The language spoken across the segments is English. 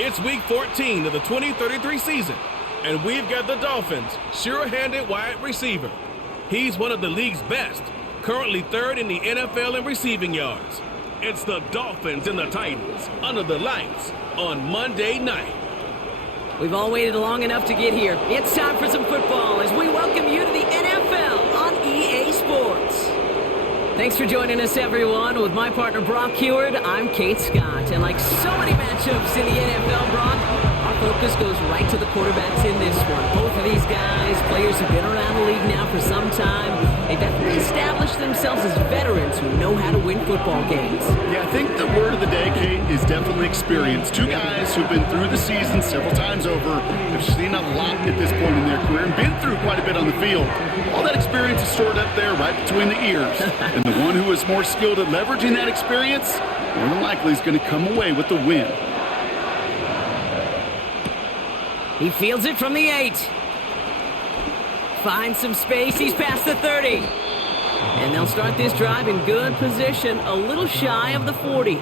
It's Week 14 of the 2033 season, and we've got the Dolphins' sure-handed wide receiver. He's one of the league's best, currently third in the NFL in receiving yards. It's the Dolphins and the Titans under the lights on Monday night. We've all waited long enough to get here. It's time for some football as we welcome you to the NFL on EA Sports. Thanks for joining us, everyone. With my partner, Brock Heward, I'm Kate Scott. And like so many matchups in the NFL, Brock, our focus goes right to the quarterbacks in this one. Both of these guys, players who've been around the league now for some time. They've definitely established themselves as veterans who know how to win football games. Yeah, I think the word of the day, Kate, is definitely experience. Two guys who've been through the season several times over, have seen a lot at this point in their career, and been through quite a bit on the field. All that experience is stored up there right between the ears. And the one who is more skilled at leveraging that experience, more than likely is going to come away with the win. He fields it from the 8. Finds some space. He's past the 30. And they'll start this drive in good position, a little shy of the 40.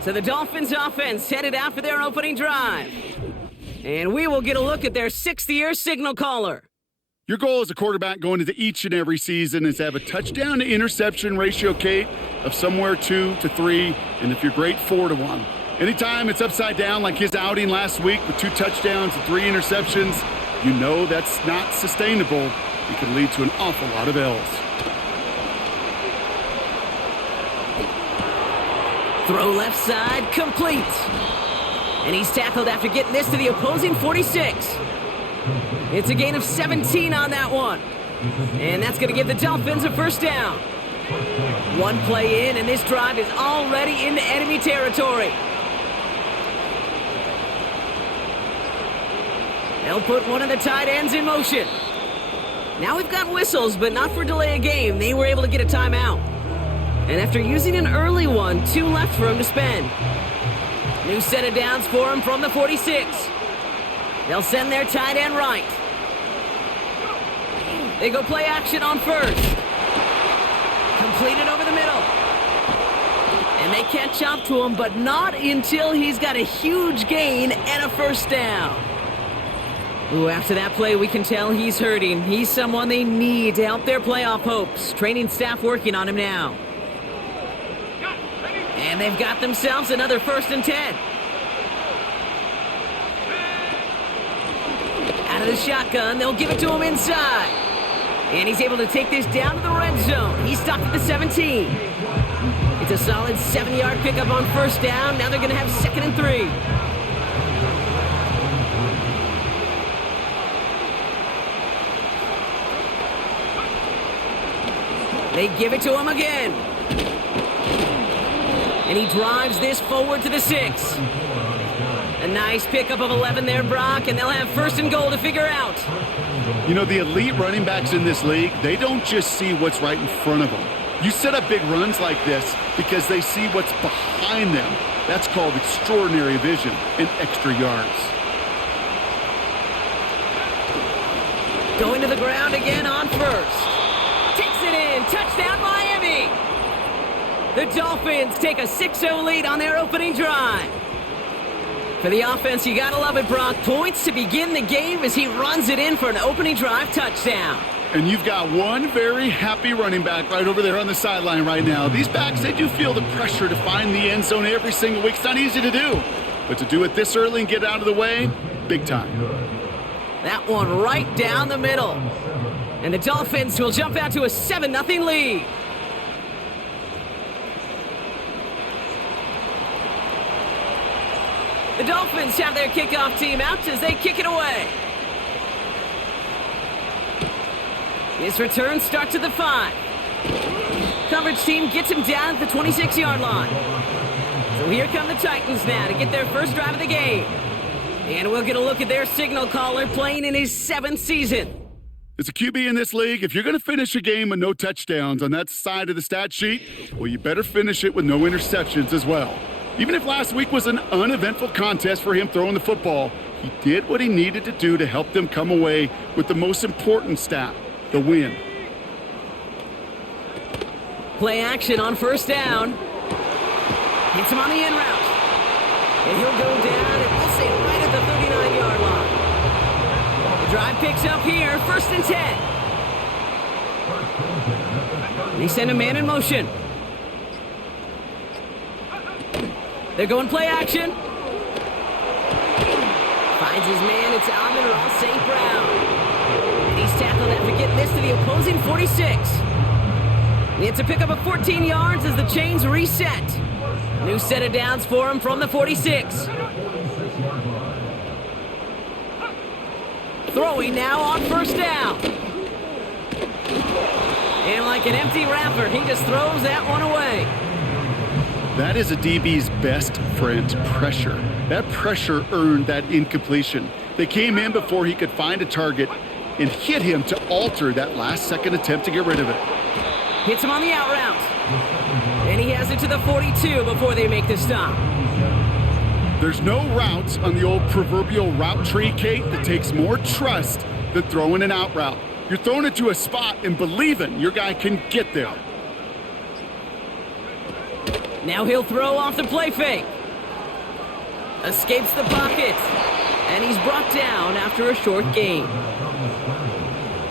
So the Dolphins offense headed out for their opening drive. And we will get a look at their 6th-year signal caller. Your goal as a quarterback going into each and every season is to have a touchdown to interception ratio, Kate, of somewhere 2 to 3, and if you're great, 4 to 1. Anytime it's upside down like his outing last week with 2 touchdowns and 3 interceptions, you know that's not sustainable. It can lead to an awful lot of L's. Throw left side, complete. And he's tackled after getting this to the opposing 46. It's a gain of 17 on that one. And that's going to give the Dolphins a first down. One play in, and this drive is already into enemy territory. They'll put one of the tight ends in motion. Now we've got whistles, but not for delay of game. They were able to get a timeout. And after using an early one, 2 left for him to spend. New set of downs for him from the 46. They'll send their tight end right. They go play action on first. Completed over the middle. And they catch up to him, but not until he's got a huge gain and a first down. Ooh, after that play, we can tell he's hurting. He's someone they need to help their playoff hopes. Training staff working on him now. And they've got themselves another 1st and 10. Out of the shotgun, they'll give it to him inside. And he's able to take this down to the red zone. He's stopped at the 17. It's a solid 7-yard pickup on first down. Now they're going to have 2nd and 3. They give it to him again. And he drives this forward to the 6. A nice pickup of 11 there, Brock, and they'll have 1st and goal to figure out. You know, the elite running backs in this league, they don't just see what's right in front of them. You set up big runs like this because they see what's behind them. That's called extraordinary vision and extra yards. Going to the ground again on first. Takes it in. Touchdown, Miami. The Dolphins take a 6-0 lead on their opening drive. For the offense, you gotta love it, Brock. Points to begin the game as he runs it in for an opening drive touchdown. And you've got one very happy running back right over there on the sideline right now. These backs, they do feel the pressure to find the end zone every single week. It's not easy to do. But to do it this early and get out of the way, big time. That one right down the middle. And the Dolphins will jump out to a 7-0 lead. The Dolphins have their kickoff team out as they kick it away. His return starts at the 5. Coverage team gets him down at the 26-yard line. So here come the Titans now to get their first drive of the game. And we'll get a look at their signal caller playing in his 7th season. As a QB in this league, if you're going to finish a game with no touchdowns on that side of the stat sheet, well, you better finish it with no interceptions as well. Even if last week was an uneventful contest for him throwing the football, he did what he needed to do to help them come away with the most important stat, the win. Play action on first down. Hits him on the in route. And he'll go down at Drive picks up here, 1st and 10. They send a man in motion. They're going play action. Finds his man, it's Amon-Ra St. Brown. And he's tackled after getting this to the opposing 46. It's a pickup of 14 yards as the chains reset. New set of downs for him from the 46. Throwing now on 1st down. And like an empty wrapper, he just throws that one away. That is a DB's best friend, pressure. That pressure earned that incompletion. They came in before he could find a target and hit him to alter that last-second attempt to get rid of it. Hits him on the out route. And he has it to the 42 before they make the stop. There's no route on the old proverbial route tree, Kate, that takes more trust than throwing an out route. You're throwing it to a spot and believing your guy can get there. Now he'll throw off the play fake. Escapes the pocket. And he's brought down after a short gain.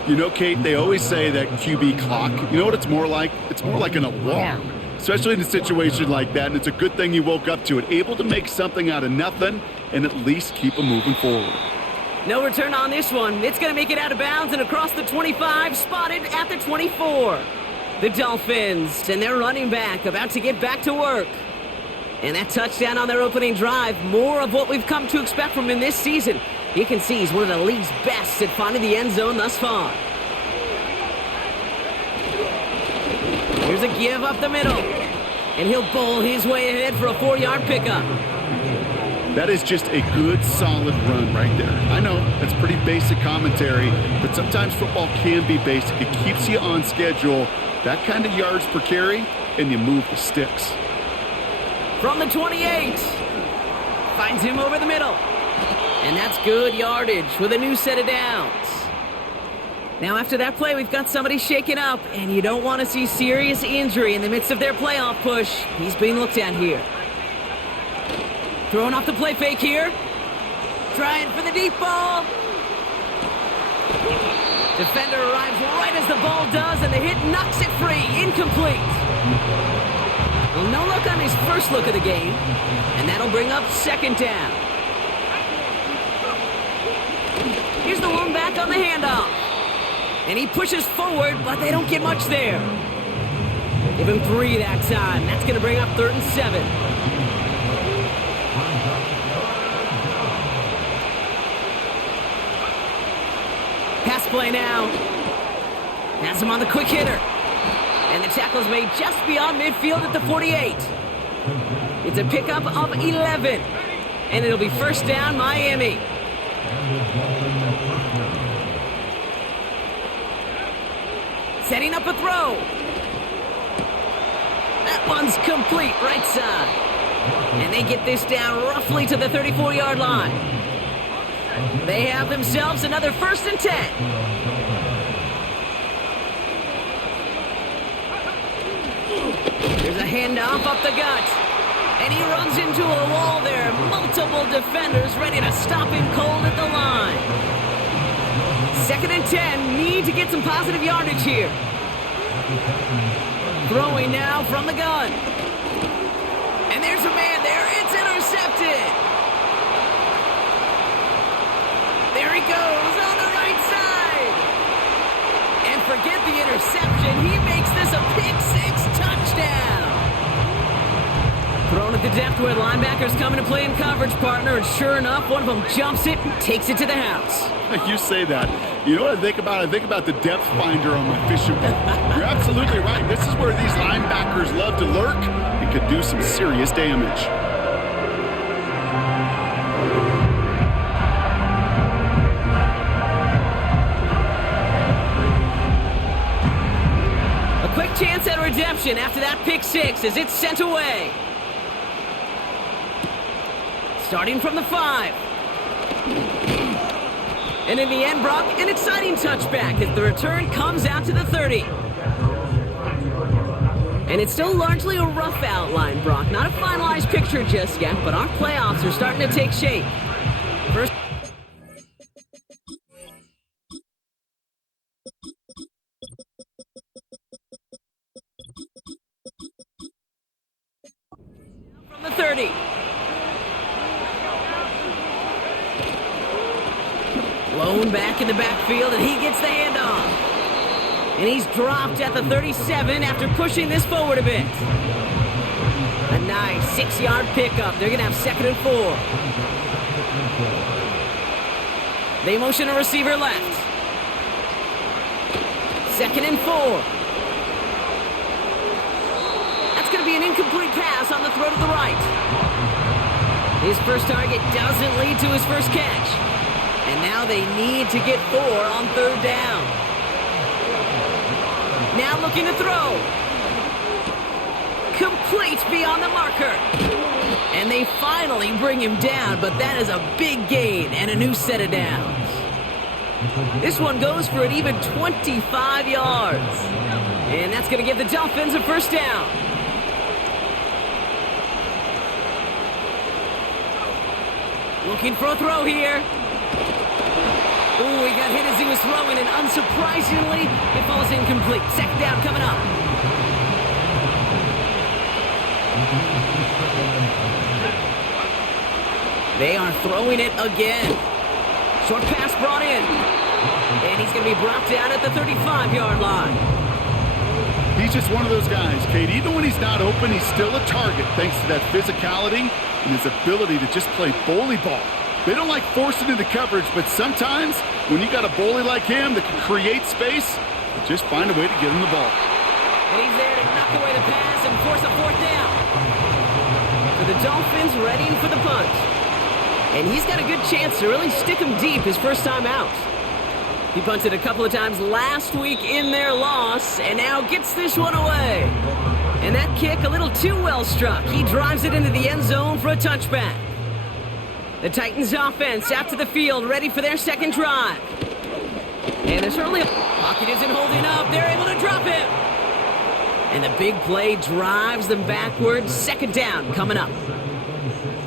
You know, Kate, they always say that QB clock, you know what it's more like? It's more like an alarm, especially in a situation like that, and it's a good thing you woke up to it, able to make something out of nothing and at least keep them moving forward. No return on this one. It's going to make it out of bounds and across the 25, spotted at the 24. The Dolphins and their running back about to get back to work. And that touchdown on their opening drive, more of what we've come to expect from him this season. You can see he's one of the league's best at finding the end zone thus far. Here's a give up the middle. And he'll bowl his way ahead for a 4-yard pickup. That is just a good, solid run right there. I know, that's pretty basic commentary, but sometimes football can be basic. It keeps you on schedule, that kind of yards per carry, and you move the sticks. From the 28, finds him over the middle. And that's good yardage with a new set of downs. Now after that play, we've got somebody shaken up, and you don't want to see serious injury in the midst of their playoff push. He's being looked at here. Throwing off the play fake here. Trying for the deep ball. Defender arrives right as the ball does, and the hit knocks it free. Incomplete. Well, no luck on his first look of the game, and that'll bring up 2nd down. Here's the lone back on the handoff. And he pushes forward, but they don't get much there. Give him 3 that time. That's going to bring up 3rd and 7. Pass play now. Has him on the quick hitter. And the tackle's made just beyond midfield at the 48. It's a pickup of 11. And it'll be 1st down, Miami. Setting up a throw. That one's complete, right side. And they get this down roughly to the 34-yard line. They have themselves another 1st and 10. There's a handoff up the gut. And he runs into a wall there. Multiple defenders ready to stop him cold at the line. 2nd and 10. Need to get some positive yardage here. Throwing now from the gun. And there's a man there. It's intercepted. There he goes on the right side. And forget the interception. He makes this a pick-6 touchdown. Thrown at the depth where the linebackers come into play in coverage, partner. And sure enough, one of them jumps it and takes it to the house. You say that. You know what I think about? I think about the depth finder on my fishing boat. You're absolutely right. This is where these linebackers love to lurk and could do some serious damage. A quick chance at redemption after that pick-6 as it's sent away. Starting from the 5. And in the end, Brock, an exciting touchback as the return comes out to the 30. And it's still largely a rough outline, Brock. Not a finalized picture just yet, but our playoffs are starting to take shape. 30. Blown back in the backfield, and he gets the handoff. And he's dropped at the 37 after pushing this forward a bit. A nice 6-yard pickup. They're going to have 2nd and 4. They motion a receiver left. 2nd and 4. That's going to be an incomplete pass on the throw to the right. His first target doesn't lead to his first catch. And now they need to get 4 on 3rd down. Now looking to throw. Complete beyond the marker. And they finally bring him down, but that is a big gain and a new set of downs. This one goes for an even 25 yards. And that's going to give the Dolphins a first down. Looking for a throw here. Ooh, he got hit as he was throwing, and unsurprisingly, it falls incomplete. 2nd down coming up. They are throwing it again. Short pass brought in. And he's going to be brought down at the 35-yard line. He's just one of those guys, Kate. Even when he's not open, he's still a target thanks to that physicality and his ability to just play bully ball. They don't like forcing into coverage, but sometimes when you got a bully like him that can create space, just find a way to get him the ball. And he's there to knock away the pass and force a 4th down. For the Dolphins, readying for the punt. And he's got a good chance to really stick him deep his first time out. He punted a couple of times last week in their loss, and now gets this one away. And that kick a little too well struck. He drives it into the end zone for a touchback. The Titans offense after the field, ready for their 2nd drive. And there's certainly Pocket isn't holding up. They're able to drop him. And the big play drives them backwards. 2nd down coming up.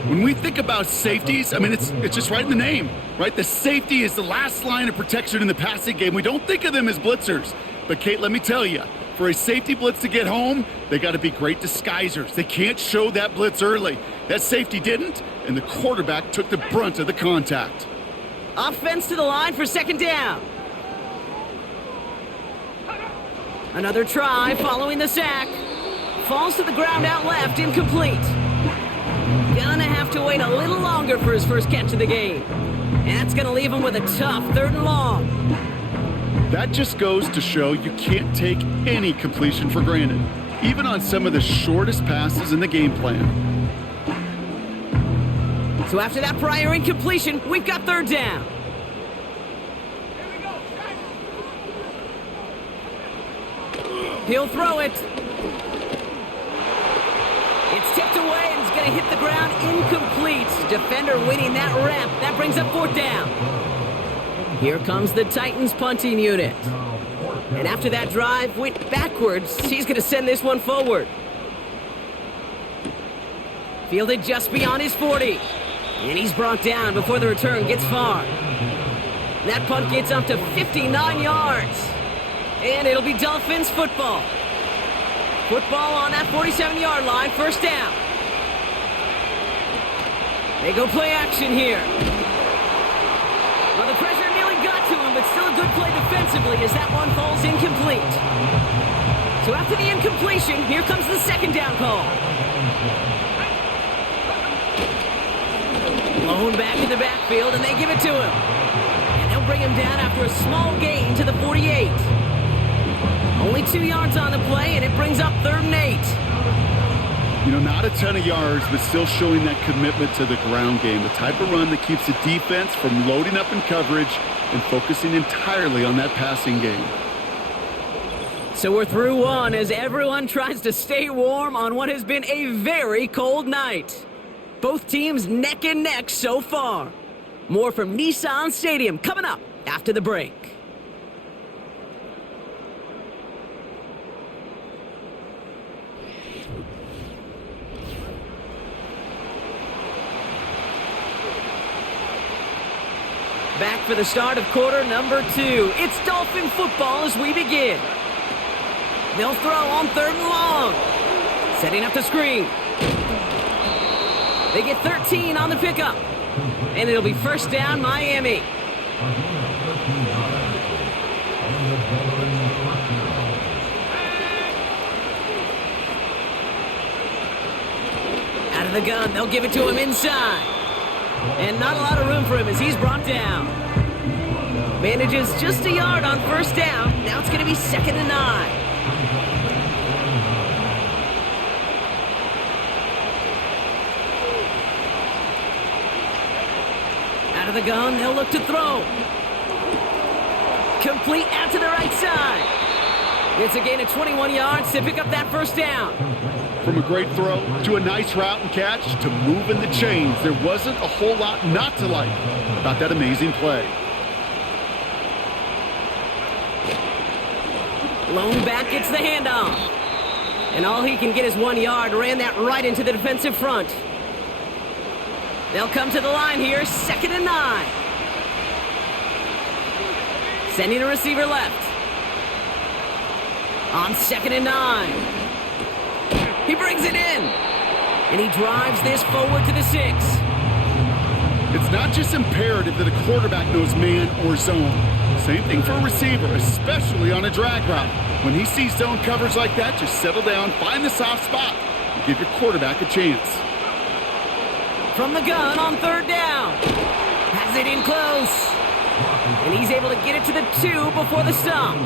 When we think about safeties, I mean, it's just right in the name, right? The safety is the last line of protection in the passing game. We don't think of them as blitzers. But, Kate, let me tell you, for a safety blitz to get home, they got to be great disguisers. They can't show that blitz early. That safety didn't, and the quarterback took the brunt of the contact. Offense to the line for 2nd down. Another try following the sack. Falls to the ground out left, incomplete. Gonna have to wait a little longer for his first catch of the game. And that's gonna leave him with a tough 3rd and long. That just goes to show you can't take any completion for granted, even on some of the shortest passes in the game plan. So after that prior incompletion, we've got 3rd down. He'll throw it. It's tipped away and it's going to hit the ground incomplete. Defender winning that rep. That brings up 4th down. Here comes the Titans punting unit. And after that drive went backwards, he's going to send this one forward. Fielded just beyond his 40. And he's brought down before the return gets far. That punt gets up to 59 yards. And it'll be Dolphins football. Football on that 47-yard line, 1st down. They go play action here. Well, the pressure nearly got to him, but still a good play defensively as that one falls incomplete. So after the incompletion, here comes the 2nd down call. Blown back in the backfield, and they give it to him. And they'll bring him down after a small gain to the 48. Only 2 yards on the play, and it brings up 3rd and 8. You know, not a ton of yards, but still showing that commitment to the ground game. The type of run that keeps the defense from loading up in coverage and focusing entirely on that passing game. So we're through one as everyone tries to stay warm on what has been a very cold night. Both teams neck and neck so far. More from Nissan Stadium coming up after the break. Back for the start of quarter number 2. It's Dolphin football as we begin. They'll throw on 3rd and long. Setting up the screen. They get 13 on the pickup. And it'll be first down, Miami. Out of the gun, they'll give it to him inside. And not a lot of room for him as he's brought down. Manages just a yard on first down. Now it's going to be 2nd and 9. Out of the gun, they'll look to throw. Complete out to the right side. It's a gain of 21 yards to pick up that first down. From a great throw to a nice route and catch to moving the chains, there wasn't a whole lot not to like about that amazing play. Lone back gets the handoff. And all he can get is 1 yard. Ran that right into the defensive front. They'll come to the line here, 2nd and 9. Sending a receiver left. On 2nd and 9. He brings it in. And he drives this forward to the 6. It's not just imperative that a quarterback knows man or zone. Same thing for a receiver, especially on a drag route. When he sees zone coverage like that, just settle down, find the soft spot, and give your quarterback a chance. From the gun on 3rd down. Has it in close. And he's able to get it to the 2 before the stop.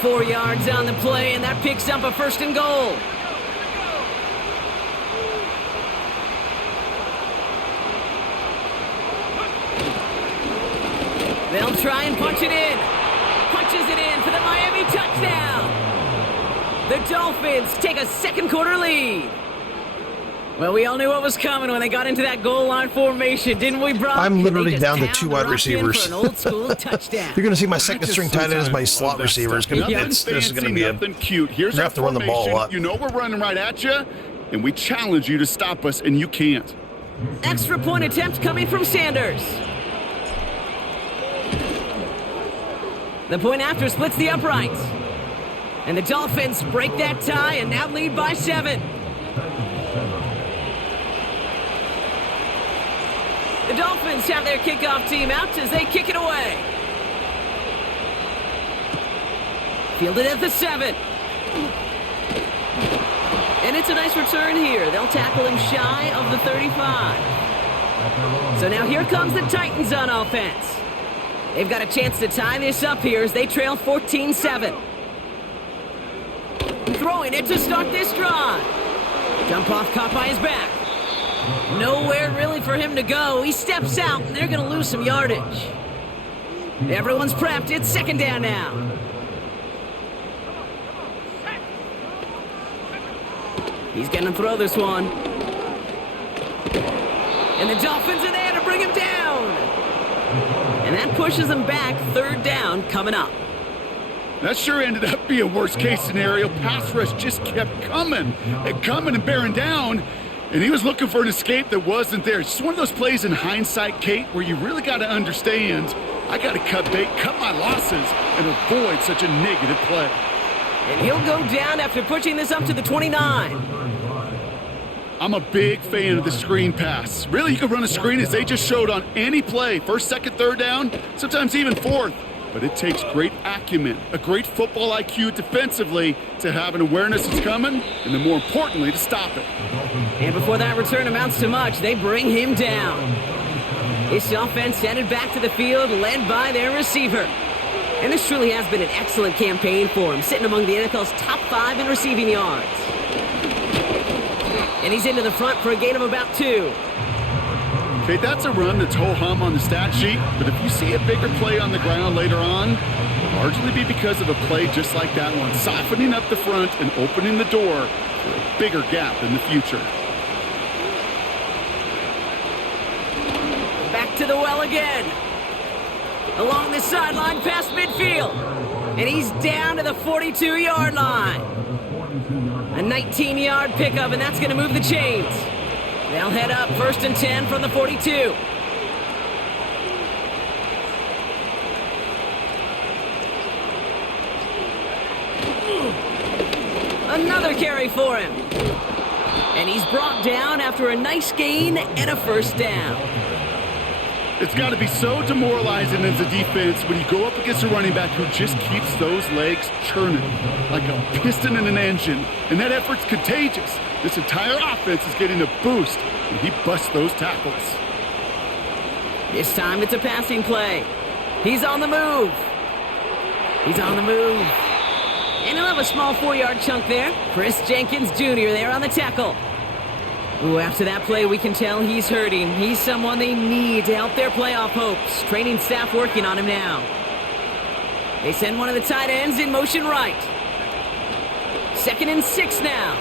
4 yards on the play, and that picks up a 1st and goal. They'll try and punch it in. Punches it in for the Miami touchdown. The Dolphins take a 2nd quarter lead. Well, we all knew what was coming when they got into that goal line formation, didn't we, Brock? I'm literally down to 2 wide receivers. You're going to see my second string tight end as my slot receivers. This is going to be nothing cute. Here's you have to run the ball a lot. You know we're running right at you, and we challenge you to stop us, and you can't. Extra point attempt coming from Sanders. The point after splits the uprights. And the Dolphins break that tie and now lead by 7. The Dolphins have their kickoff team out as they kick it away. Fielded at the 7. And it's a nice return here. They'll tackle him shy of the 35. So now here comes the Titans on offense. They've got a chance to tie this up here as they trail 14-7. Throwing it to start this drive. Jump off caught by his back. Nowhere really for him to go. He steps out and they're going to lose some yardage. Everyone's prepped. It's 2nd down now. He's going to throw this one. And the Dolphins are there to bring him down. And that pushes them back. 3rd down coming up. That sure ended up being a worst-case scenario. Pass rush just kept coming and bearing down. And he was looking for an escape that wasn't there. It's just one of those plays in hindsight, Kate, where you really got to understand, I got to cut bait, cut my losses, and avoid such a negative play. And he'll go down after pushing this up to the 29. I'm a big fan of the screen pass. Really, you can run a screen as they just showed on any play. 1st, 2nd, 3rd down, sometimes even 4th. But it takes great acumen, a great football IQ defensively to have an awareness it's coming, and then more importantly, to stop it. And before that return amounts to much, they bring him down. This offense headed back to the field, led by their receiver. And this truly has been an excellent campaign for him, sitting among the NFL's top 5 in receiving yards. And he's into the front for a gain of about 2. Okay, that's a run that's ho-hum on the stat sheet, but if you see a bigger play on the ground later on, it'll largely be because of a play just like that one, softening up the front and opening the door for a bigger gap in the future. Back to the well again. Along the sideline past midfield. And he's down to the 42-yard line. A 19-yard pickup, and that's going to move the chains. They'll head up 1st and 10 from the 42. Another carry for him. And he's brought down after a nice gain and a first down. It's got to be so demoralizing as a defense when you go up against a running back who just keeps those legs churning like a piston in an engine. And that effort's contagious. This entire offense is getting a boost, and he busts those tackles. This time it's a passing play. He's on the move. He's on the move. And he'll have a small 4-yard chunk there. Chris Jenkins Jr. there on the tackle. Ooh, after that play, we can tell he's hurting. He's someone they need to help their playoff hopes. Training staff working on him now. They send one of the tight ends in motion right. 2nd and 6 now.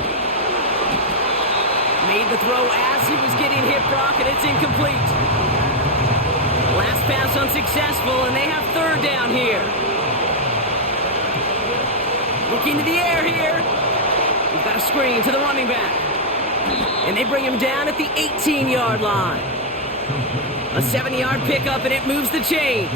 Made the throw as he was getting hit, Brock, and it's incomplete. Last pass unsuccessful, and they have 3rd down here. Looking to the air here. We've got a screen to the running back. And they bring him down at the 18-yard line. A 7-yard pickup, and it moves the chains.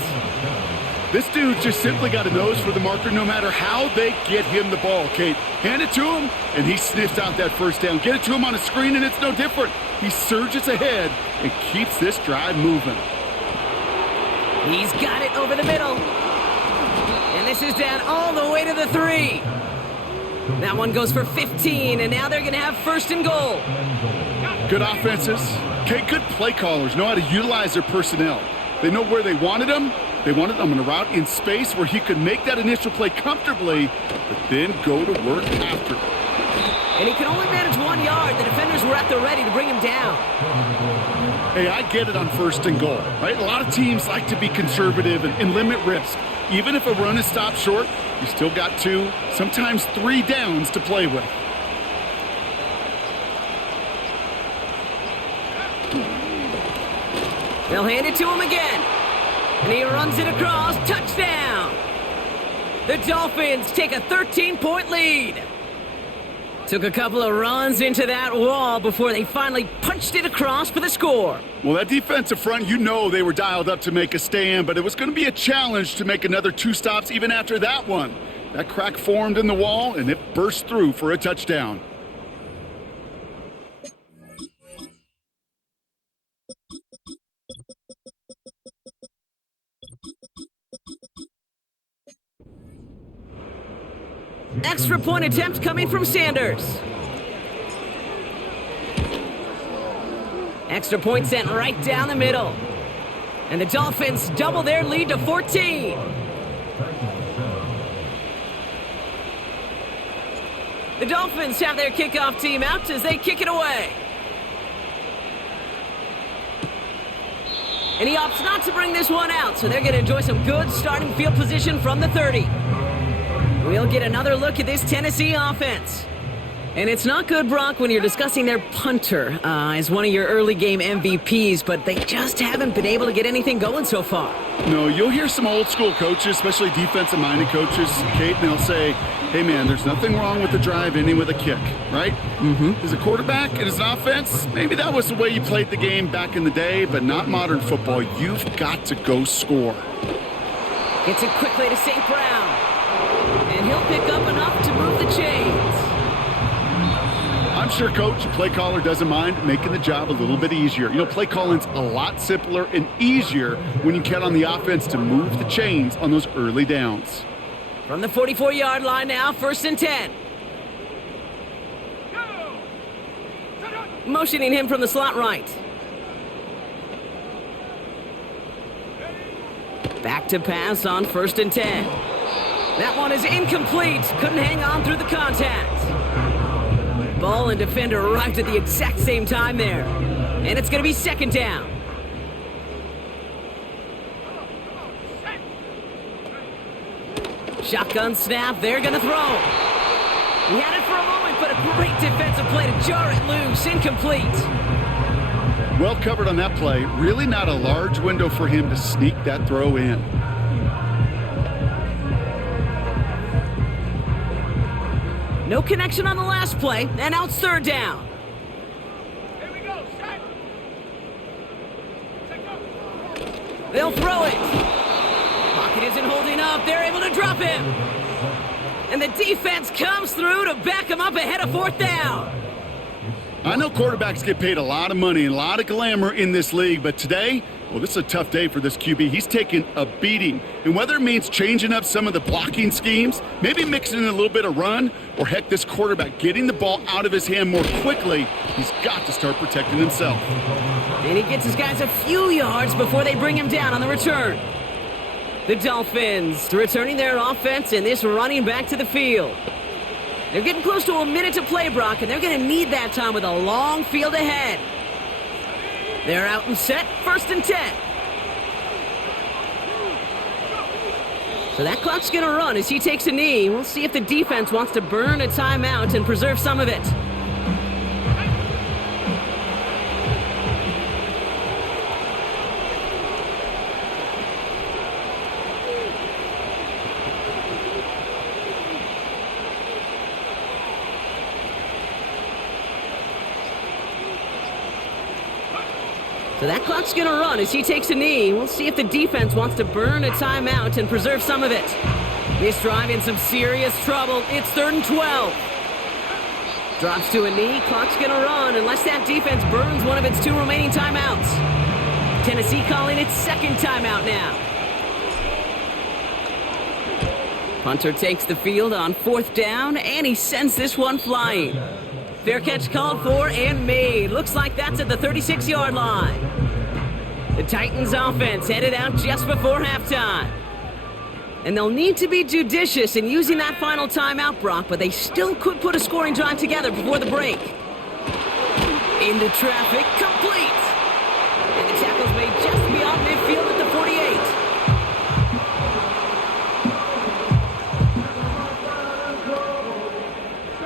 This dude just simply got a nose for the marker no matter how they get him the ball, Kate. Hand it to him, and he sniffs out that first down. Get it to him on a screen, and it's no different. He surges ahead and keeps this drive moving. He's got it over the middle. And this is down all the way to the 3. That one goes for 15, and now they're going to have 1st and goal. Good offenses. Okay, good play callers know how to utilize their personnel. They know where they wanted them. They wanted them on a route in space where he could make that initial play comfortably, but then go to work after it. And he can only manage 1 yard. The defenders were at the ready to bring him down. Hey, I get it on 1st and goal, right? A lot of teams like to be conservative and limit risk. Even if a run is stopped short, you still got 2, sometimes 3 downs to play with. They'll hand it to him again. And he runs it across. Touchdown! The Dolphins take a 13-point lead. Took a couple of runs into that wall before they finally punched it across for the score. Well, that defensive front, you know they were dialed up to make a stand, but it was going to be a challenge to make another 2 stops even after that one. That crack formed in the wall, and it burst through for a touchdown. Extra point attempt coming from Sanders. Extra point sent right down the middle. And the Dolphins double their lead to 14. The Dolphins have their kickoff team out as they kick it away. And he opts not to bring this one out, so they're going to enjoy some good starting field position from the 30. We'll get another look at this Tennessee offense. And it's not good, Brock, when you're discussing their punter as one of your early game MVPs, but they just haven't been able to get anything going so far. No, you'll hear some old school coaches, especially defensive-minded coaches, Kate, and they'll say, hey, man, there's nothing wrong with the drive ending with a kick, right? As a quarterback and as an offense, maybe that was the way you played the game back in the day, but not modern football. You've got to go score. Gets it quickly to St. Brown. And he'll pick up enough to move the chains. I'm sure, Coach, a play caller doesn't mind making the job a little bit easier. You know, play calling's a lot simpler and easier when you count on the offense to move the chains on those early downs. From the 44-yard line now, 1st and 10. Motioning him from the slot right. Back to pass on 1st and 10. That one is incomplete. Couldn't hang on through the contact. Ball and defender arrived at the exact same time there. And it's going to be 2nd down. Shotgun snap. They're going to throw. He had it for a moment, but a great defensive play to jar it loose. Incomplete. Well covered on that play. Really not a large window for him to sneak that throw in. No connection on the last play, and now it's 3rd down. Here we go, set. They'll throw it. Pocket isn't holding up. They're able to drop him. And the defense comes through to back him up ahead of 4th down. I know quarterbacks get paid a lot of money and a lot of glamour in this league, but today, well, this is a tough day for this QB. He's taking a beating. And whether it means changing up some of the blocking schemes, maybe mixing in a little bit of run, or heck, this quarterback getting the ball out of his hand more quickly, he's got to start protecting himself. And he gets his guys a few yards before they bring him down on the return. The Dolphins returning their offense and this running back to the field. They're getting close to a minute to play, Brock, and they're going to need that time with a long field ahead. They're out and set, 1st and 10. So that clock's going to run as he takes a knee. We'll see if the defense wants to burn a timeout and preserve some of it. So that clock's going to run as he takes a knee. We'll see if the defense wants to burn a timeout and preserve some of it. This drive in some serious trouble. It's 3rd and 12. Drops to a knee. Clock's going to run unless that defense burns one of its 2 remaining timeouts. Tennessee calling its 2nd timeout now. Punter takes the field on 4th down, and he sends this one flying. Fair catch called for and made. Looks like that's at the 36-yard line. The Titans offense headed out just before halftime. And they'll need to be judicious in using that final timeout, Brock, but they still could put a scoring drive together before the break. Into traffic, complete. And the tackle's made just beyond midfield at the 48.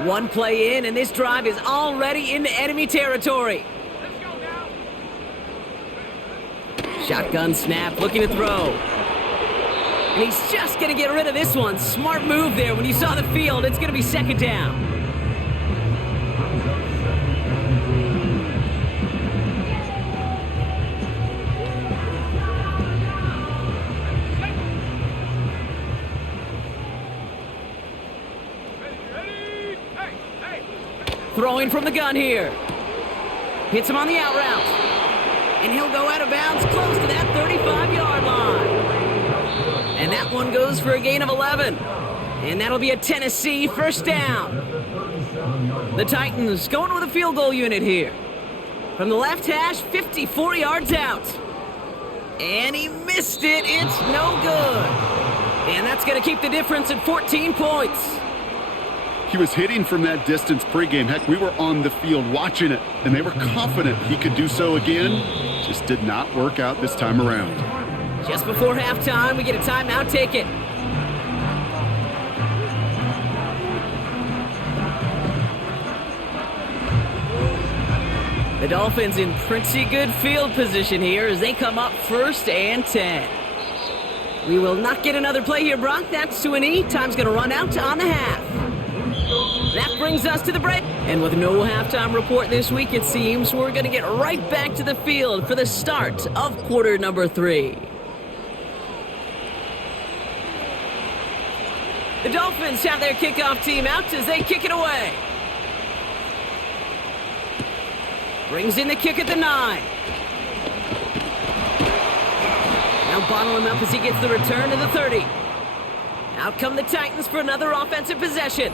One play in, and this drive is already into enemy territory. Let's go now. Shotgun snap, looking to throw. And he's just going to get rid of this one. Smart move there. When you saw the field, it's going to be 2nd down. Ready? Hey! Throwing from the gun here. Hits him on the out route. And he'll go out of bounds close to that 35-yard line. And that one goes for a gain of 11. And that'll be a Tennessee 1st down. The Titans going with a field goal unit here. From the left hash, 54 yards out. And he missed it. It's no good. And that's going to keep the difference at 14 points. He was hitting from that distance pregame. Heck, we were on the field watching it, and they were confident he could do so again. Just did not work out this time around. Just before halftime, we get a timeout ticket. The Dolphins in pretty good field position here as they come up 1st and 10. We will not get another play here, Brock. That's to a knee. Time's going to run out on the half. That brings us to the break. And with no halftime report this week, it seems we're going to get right back to the field for the start of quarter number 3. The Dolphins have their kickoff team out as they kick it away. Brings in the kick at the 9. Now bottle him up as he gets the return to the 30. Out come the Titans for another offensive possession.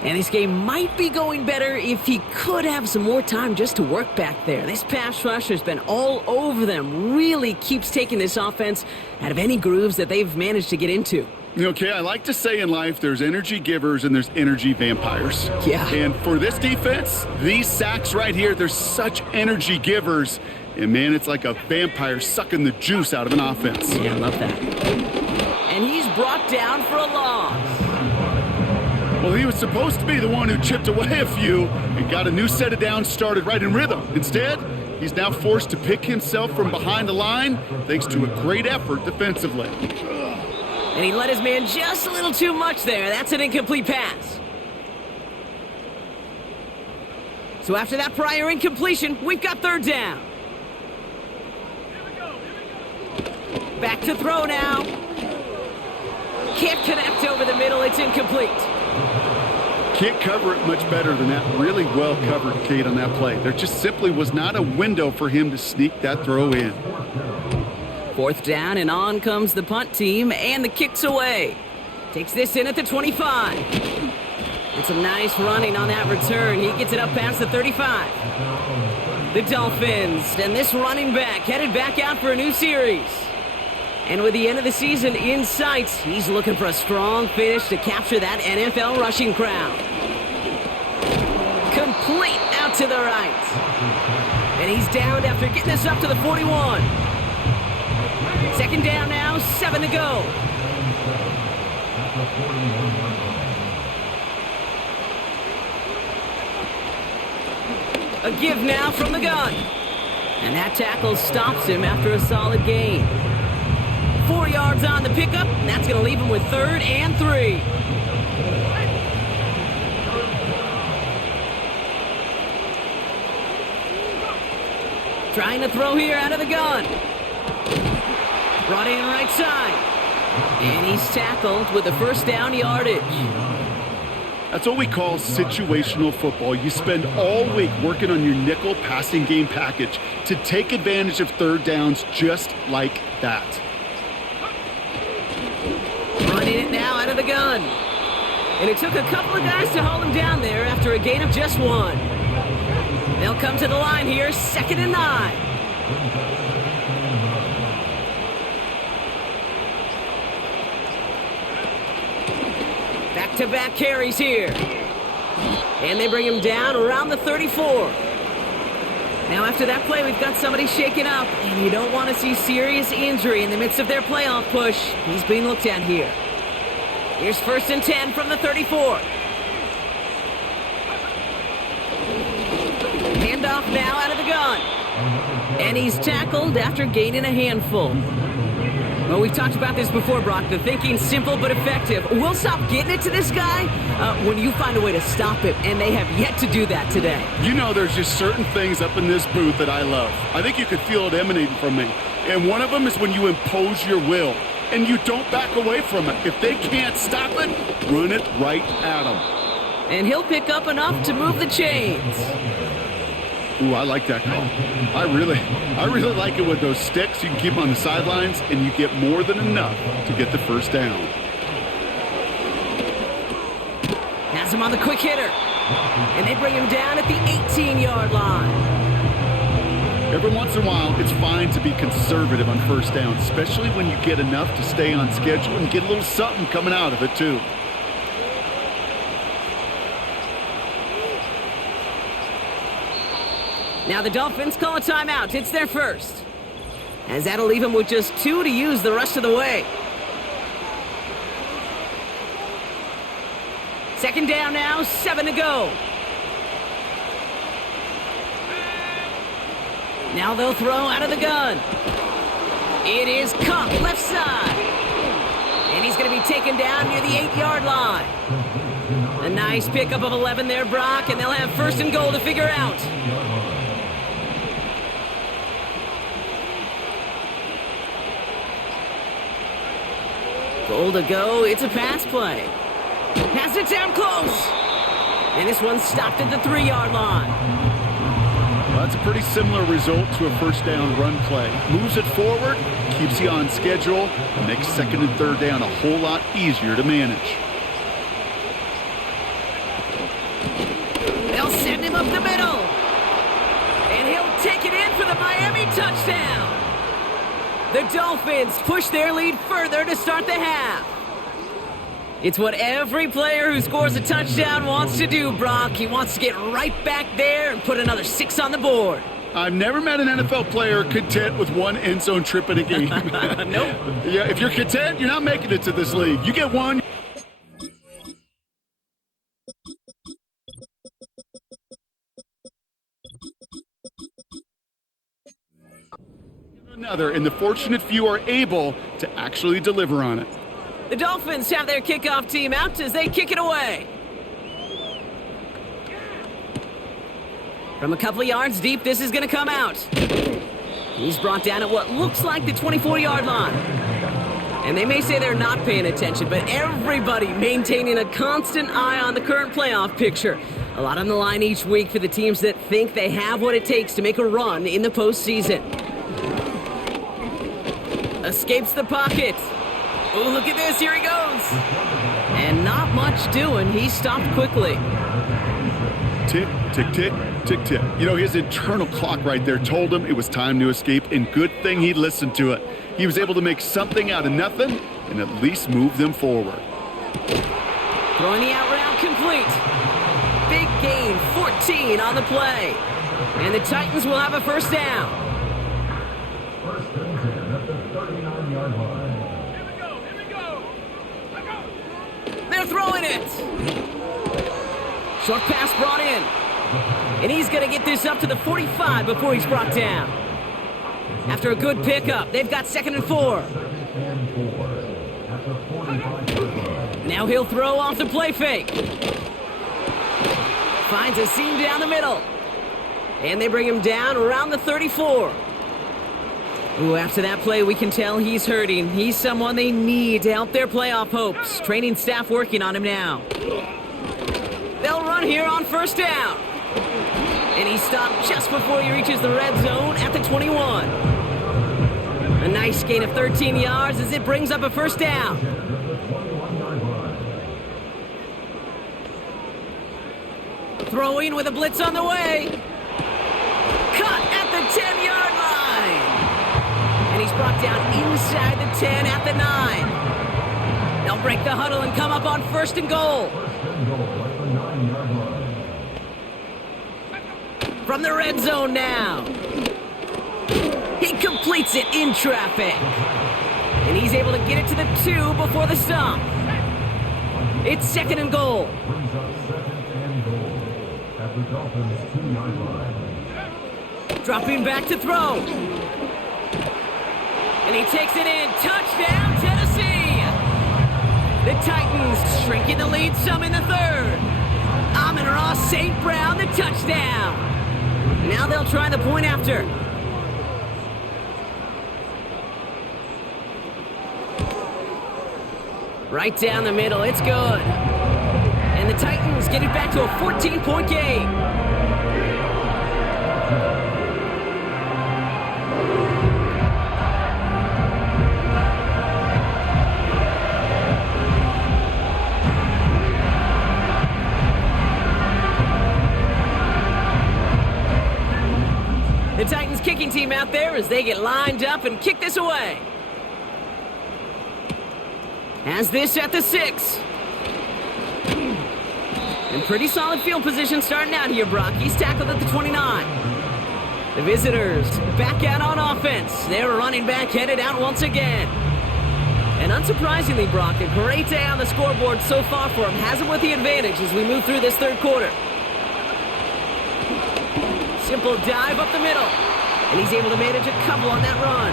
And this game might be going better if he could have some more time just to work back there. This pass rush has been all over them. Really keeps taking this offense out of any grooves that they've managed to get into. Okay, I like to say in life there's energy givers and there's energy vampires. Yeah. And for this defense, these sacks right here, they're such energy givers. And man, it's like a vampire sucking the juice out of an offense. Yeah, I love that. And he's brought down for a loss. Well, he was supposed to be the one who chipped away a few and got a new set of downs started right in rhythm. Instead, he's now forced to pick himself from behind the line thanks to a great effort defensively. And he let his man just a little too much there. That's an incomplete pass. So after that prior incompletion, we've got 3rd down. Back to throw now. Can't connect over the middle. It's incomplete. can't cover it much better than that. Really well covered, Kate, on that play. There just simply was not a window for him to sneak that throw in. 4th down, and on comes the punt team, and the kick's away. Takes this in at the 25. And some nice running on that return. He gets it up past the 35. The Dolphins, and this running back headed back out for a new series. And with the end of the season in sight, he's looking for a strong finish to capture that NFL rushing crown. Complete out to the right. And he's downed after getting this up to the 41. 2nd down now, 7 to go. A give now from the gun. And that tackle stops him after a solid gain. 4 yards on the pickup, and that's going to leave him with 3rd and 3. Trying to throw here out of the gun. Brought in right side. And he's tackled with the 1st down yardage. That's what we call situational football. You spend all week working on your nickel passing game package to take advantage of 3rd downs just like that. Running it now out of the gun. And it took a couple of guys to hold him down there after a gain of just 1. They'll come to the line here, 2nd and 9. Back-to-back carries here. And they bring him down around the 34. Now after that play, we've got somebody shaken up, and you don't want to see serious injury in the midst of their playoff push. He's being looked at here. Here's 1st and 10 from the 34. Handoff now out of the gun. And he's tackled after gaining a handful. Well, we've talked about this before, Brock. The thinking's simple but effective. We'll stop getting it to this guy when you find a way to stop him, and they have yet to do that today. You know, there's just certain things up in this booth that I love. I think you could feel it emanating from me. And one of them is when you impose your will, and you don't back away from it. If they can't stop it, run it right at them. And he'll pick up enough to move the chains. Ooh, I like that call. I really like it with those sticks. You can keep them on the sidelines, and you get more than enough to get the 1st down. Has him on the quick hitter. And they bring him down at the 18-yard line. Every once in a while, it's fine to be conservative on 1st down, especially when you get enough to stay on schedule and get a little something coming out of it, too. Now the Dolphins call a timeout. It's their first. As that'll leave him with just 2 to use the rest of the way. 2nd down now, 7 to go. Now they'll throw out of the gun. It is Cup, left side. And he's going to be taken down near the 8-yard line. A nice pickup of 11 there, Brock, and they'll have 1st and goal to figure out. Goal to go. It's a pass play. Has it down close. And this one's stopped at the 3-yard line. Well, that's a pretty similar result to a 1st down run play. Moves it forward, keeps you on schedule, and makes 2nd and 3rd down a whole lot easier to manage. They'll send him up the middle. And he'll take it in for the Miami touchdown. The Dolphins push their lead further to start the half. It's what every player who scores a touchdown wants to do, Brock. He wants to get right back there and put another 6 on the board. I've never met an NFL player content with 1 end zone trip in a game. Nope. Yeah, if you're content, you're not making it to this league. You get 1. Another, and the fortunate few are able to actually deliver on it. The Dolphins have their kickoff team out as they kick it away. From a couple of yards deep, this is going to come out. He's brought down at what looks like the 24-yard line. And they may say they're not paying attention, but everybody maintaining a constant eye on the current playoff picture. A lot on the line each week for the teams that think they have what it takes to make a run in the postseason. Escapes the pocket. Oh, look at this. Here he goes. And not much doing. He stopped quickly. Tick, tick, tick, tick, tick. You know, his internal clock right there told him it was time to escape, and good thing he listened to it. He was able to make something out of nothing and at least move them forward. Throwing the out route complete. Big gain, 14 on the play. And the Titans will have a first down. First and 10 at the 39-yard line. Here we go. Let go. They're throwing it. Short pass brought in. And he's going to get this up to the 45 before he's brought down. After a good pickup, they've got 2nd and 4. Now he'll throw off the play fake. Finds a seam down the middle. And they bring him down around the 34. Ooh, after that play, we can tell he's hurting. He's someone they need to help their playoff hopes. Training staff working on him now. They'll run here on first down. And he stopped just before he reaches the red zone at the 21. A nice gain of 13 yards as it brings up a first down. Throwing with a blitz on the way. Cut at the 10-yard line. And he's brought down inside the 10 at the 9. They'll break the huddle and come up on 1st and goal. From the red zone now. He completes it in traffic. And he's able to get it to the 2 before the stop. It's 2nd and goal. At the Dolphins 2-yard line. Dropping back to throw. And he takes it in. Touchdown, Tennessee. The Titans shrinking the lead some in the 3rd. Amon-Ra St. Brown, the touchdown. Now they'll try the point after. Right down the middle, it's good. And the Titans get it back to a 14-point game. The Titans kicking team out there as they get lined up and kick this away. Has this at the 6. And pretty solid field position starting out here, Brock. He's tackled at the 29. The visitors back out on offense. They're running back headed out once again. And unsurprisingly, Brock, a great day on the scoreboard so far for him. Has him with the advantage as we move through this 3rd quarter. Simple dive up the middle. And he's able to manage a couple on that run.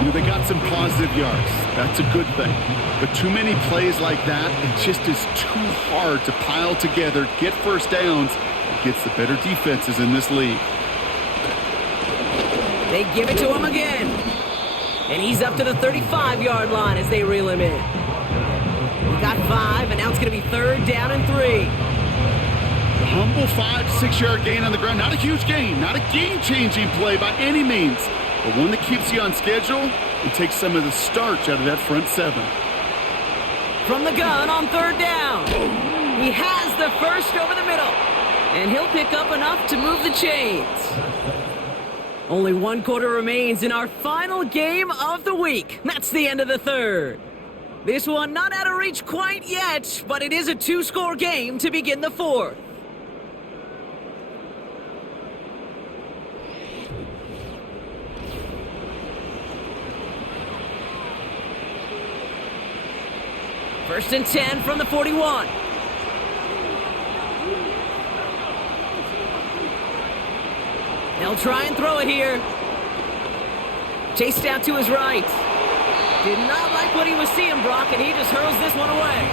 You know, they got some positive yards. That's a good thing. But too many plays like that, it just is too hard to pile together, get first downs, against the better defenses in this league. They give it to him again. And he's up to the 35-yard line as they reel him in. He got 5, and now it's going to be 3rd down and 3. A humble 5-6-yard gain on the ground. Not a huge gain, not a game-changing play by any means, but one that keeps you on schedule and takes some of the starch out of that front 7. From the gun on 3rd down. He has the first over the middle. And he'll pick up enough to move the chains. Only 1 quarter remains in our final game of the week. That's the end of the 3rd. This one not out of reach quite yet, but it is a 2-score game to begin the 4th. First and 10 from the 41. They'll try and throw it here. Chased out to his right. Did not like what he was seeing, Brock, and he just hurls this one away.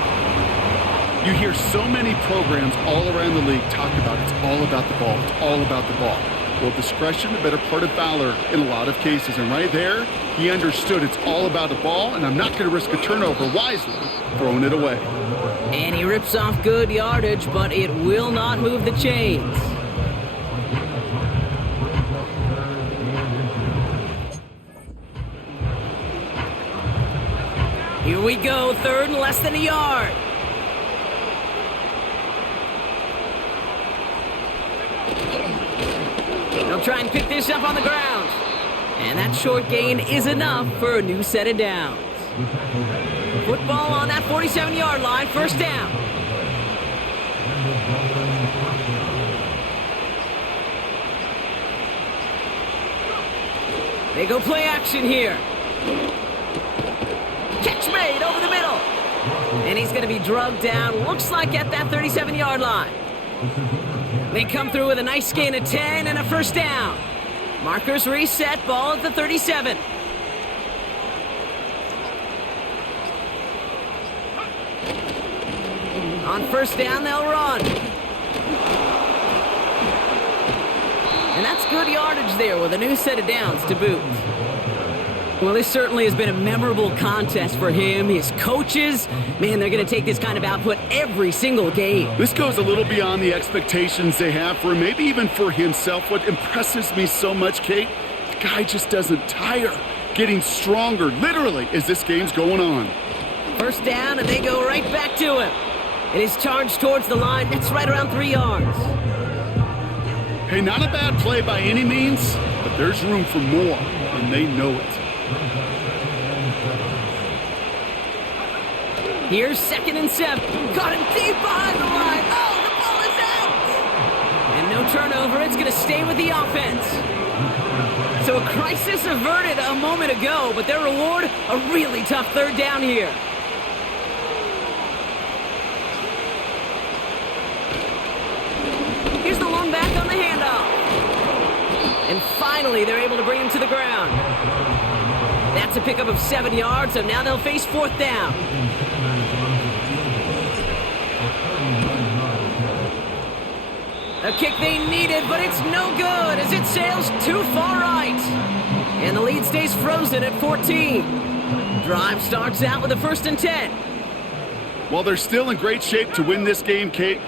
You hear so many programs all around the league talk about it's all about the ball. It's all about the ball. Well, discretion, the better part of valor in a lot of cases. And right there, he understood it's all about the ball, and I'm not going to risk a turnover, wisely throwing it away. And he rips off good yardage, but it will not move the chains. Here we go, third and less than a yard. They'll try and pick this up on the ground. And that short gain is enough for a new set of downs. Football on that 47-yard line, first down. They go play action here. Catch made over the middle. And he's going to be drugged down, looks like at that 37-yard line. They come through with a nice gain of 10 and a first down. Markers reset, ball at the 37. On first down, they'll run. And that's good yardage there with a new set of downs to boot. Well, this certainly has been a memorable contest for him, his coaches. Man, they're going to take this kind of output every single game. This goes a little beyond the expectations they have for him, maybe even for himself. What impresses me so much, Kate, the guy just doesn't tire. Getting stronger, literally, as this game's going on. First down, and they go right back to him. And his charge towards the line, that's right around 3 yards. Hey, not a bad play by any means, but there's room for more, and they know it. Here's 2nd and 7. Caught him deep behind the line. Oh, the ball is out! And no turnover. It's going to stay with the offense. So a crisis averted a moment ago, but their reward, a really tough third down here. Here's the long back on the handoff. And finally, they're able to bring him to the ground. That's a pickup of 7 yards, so now they'll face 4th down. A kick they needed, but it's no good as it sails too far right. And the lead stays frozen at 14. Drive starts out with a 1st and 10. Well, they're still in great shape to win this game, Kate.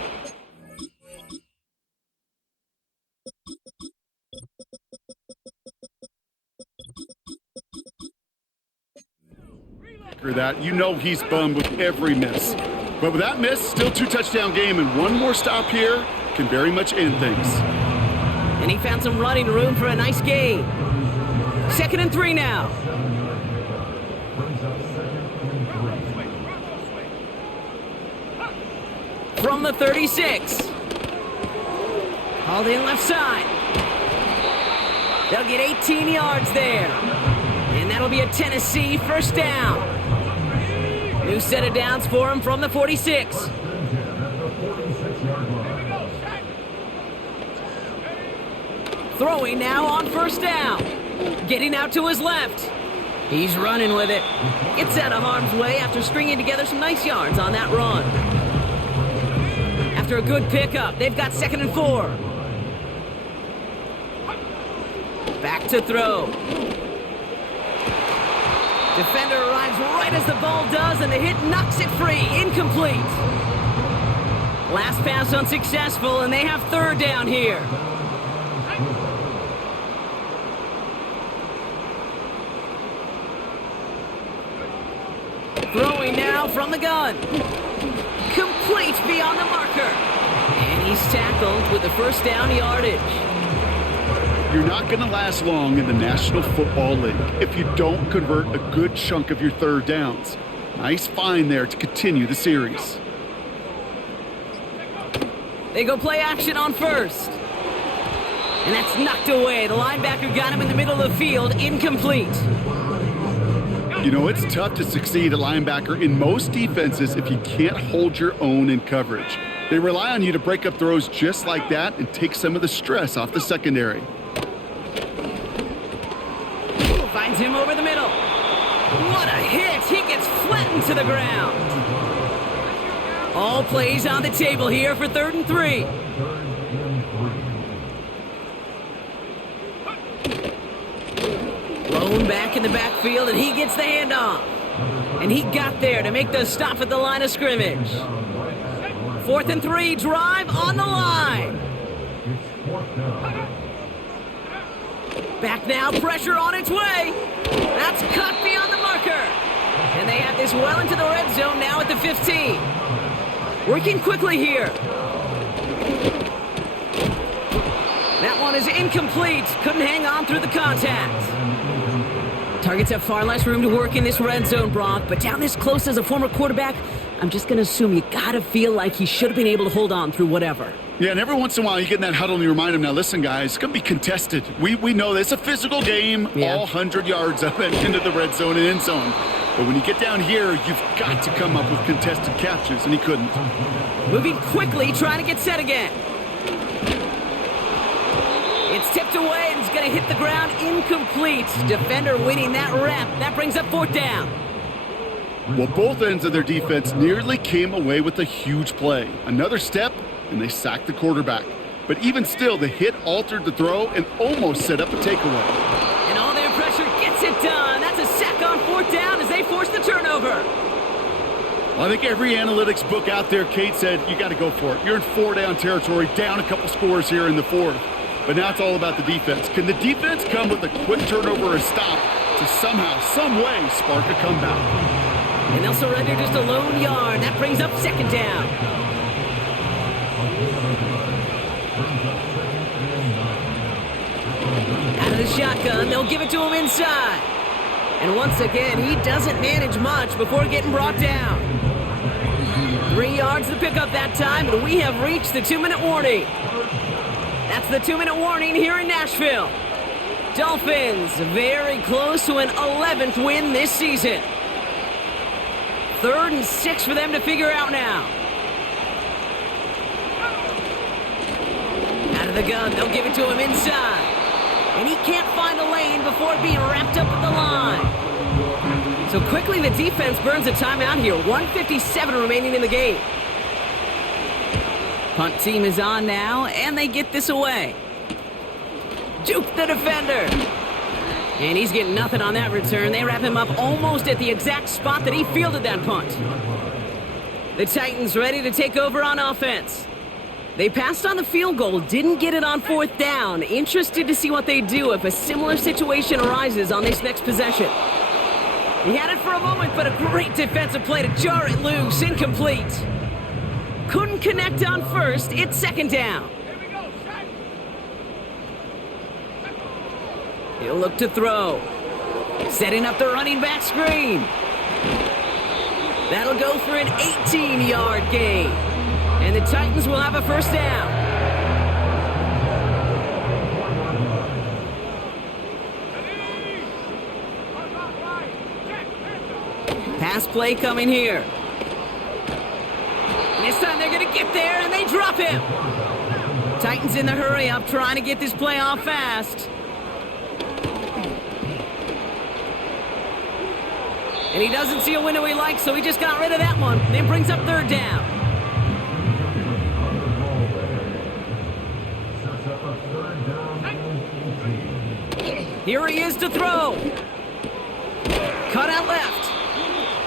That you know he's bummed with every miss, but with that miss, still 2 touchdown game, and one more stop here can very much end things. And he found some running room for a nice gain. 2nd and 3 now. From the 36. Hauled in left side. They'll get 18 yards there. And that'll be a Tennessee first down. New set of downs for him from the 46. Throwing now on first down. Getting out to his left. He's running with it. Gets out of harm's way after stringing together some nice yards on that run. After a good pickup, they've got 2nd and 4. Back to throw. Defender arrives right as the ball does, and the hit knocks it free. Incomplete. Last pass unsuccessful, and they have 3rd down here. Throwing now from the gun. Complete beyond the marker. And he's tackled with the first down yardage. You're not going to last long in the National Football League if you don't convert a good chunk of your 3rd downs. Nice find there to continue the series. They go play action on first. And that's knocked away. The linebacker got him in the middle of the field. Incomplete. You know, it's tough to succeed at linebacker in most defenses if you can't hold your own in coverage. They rely on you to break up throws just like that and take some of the stress off the secondary. Finds him over the middle. What a hit! He gets flattened to the ground. All plays on the table here for 3rd and 3. Room back in the backfield, and he gets the handoff. And he got there to make the stop at the line of scrimmage. 4th and 3, drive on the line. Back now, pressure on its way. That's caught beyond the marker. And they have this well into the red zone now at the 15. Working quickly here. That one is incomplete. Couldn't hang on through the contact. Targets have far less room to work in this red zone, Brock, but down this close as a former quarterback, I'm just going to assume you got to feel like he should have been able to hold on through whatever. Yeah, and every once in a while you get in that huddle and you remind him, now listen, guys, it's going to be contested. We know this. It's a physical game, all 100 yards of it into the red zone and end zone. But when you get down here, you've got to come up with contested catches, and he couldn't. Moving quickly, trying to get set again. It's tipped away, and it's going to hit the ground incomplete. Defender winning that rep. That brings up 4th down. Well, both ends of their defense nearly came away with a huge play. Another step, and they sacked the quarterback. But even still, the hit altered the throw and almost set up a takeaway. And all their pressure gets it done. That's a sack on 4th down as they force the turnover. Well, I think every analytics book out there, Kate, said you got to go for it. You're in 4-down territory, down a couple scores here in the 4th. But now it's all about the defense. Can the defense come with a quick turnover or a stop to somehow, some way, spark a comeback? And they'll surrender just a lone yard. That brings up 2nd down. Out of the shotgun, they'll give it to him inside. And once again, he doesn't manage much before getting brought down. 3 yards to pick up that time, and we have reached the 2-minute warning. That's the 2-minute warning here in Nashville. Dolphins very close to an 11th win this season. 3rd and 6 for them to figure out now. Out of the gun, they'll give it to him inside. And he can't find a lane before being wrapped up at the line. So quickly the defense burns a timeout here. 1:57 remaining in the game. Punt team is on now, and they get this away. Juke the defender. And he's getting nothing on that return. They wrap him up almost at the exact spot that he fielded that punt. The Titans ready to take over on offense. They passed on the field goal, didn't get it on 4th down. Interested to see what they do if a similar situation arises on this next possession. He had it for a moment, but a great defensive play to jar it loose. Incomplete. Couldn't connect on 1st. It's 2nd down. He'll look to throw. Setting up the running back screen. That'll go for an 18-yard gain. And the Titans will have a 1st down. Pass play coming here. And this time they're going to get there, and they drop him. Titans in the hurry up, trying to get this play off fast. And he doesn't see a window he likes, so he just got rid of that one. Then brings up 3rd down. Here he is to throw. Cut out left.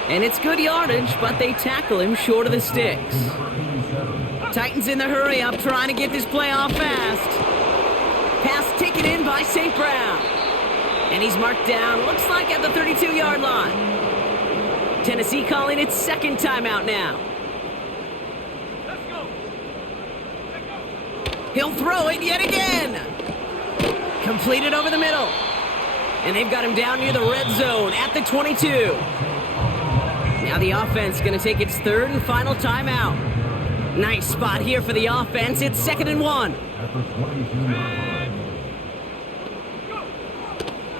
And it's good yardage, but they tackle him short of the sticks. Titans in the hurry up, trying to get this play off fast. Pass taken in by St. Brown. And he's marked down, looks like at the 32-yard line. Tennessee calling its 2nd timeout now. He'll throw it yet again. Completed over the middle. And they've got him down near the red zone at the 22. Now the offense going to take its 3rd and final timeout. Nice spot here for the offense. It's 2nd and 1.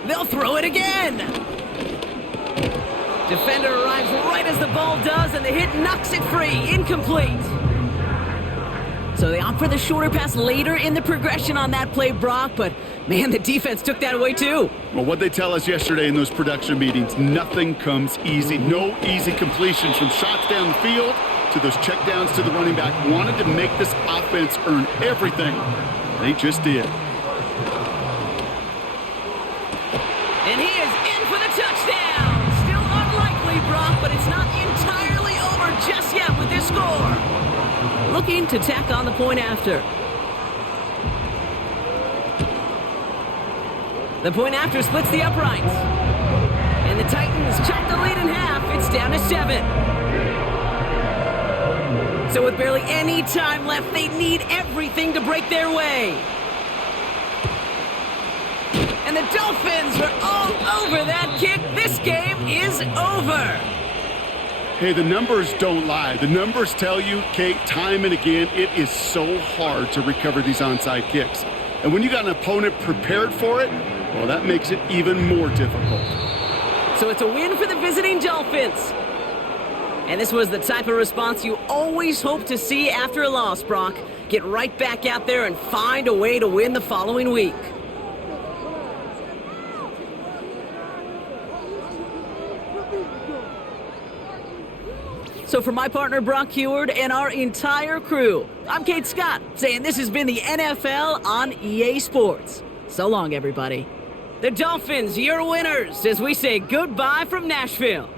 They'll throw it again. Defender arrives right as the ball does, and the hit knocks it free. Incomplete. So they opt for the shorter pass later in the progression on that play, Brock, but man, the defense took that away too. Well, what they tell us yesterday in those production meetings, nothing comes easy. No easy completions from shots down the field to those checkdowns to the running back. Wanted to make this offense earn everything. They just did. And he is looking to tack on the point after. The point after splits the uprights. And the Titans chop the lead in half. It's down to 7. So with barely any time left, they need everything to break their way. And the Dolphins are all over that kick. This game is over. Hey, the numbers don't lie. The numbers tell you, Kate, time and again, it is so hard to recover these onside kicks. And when you got an opponent prepared for it, well, that makes it even more difficult. So it's a win for the visiting Dolphins. And this was the type of response you always hope to see after a loss, Brock. Get right back out there and find a way to win the following week. So for my partner, Brock Heward, and our entire crew, I'm Kate Scott, saying this has been the NFL on EA Sports. So long, everybody. The Dolphins, your winners, as we say goodbye from Nashville.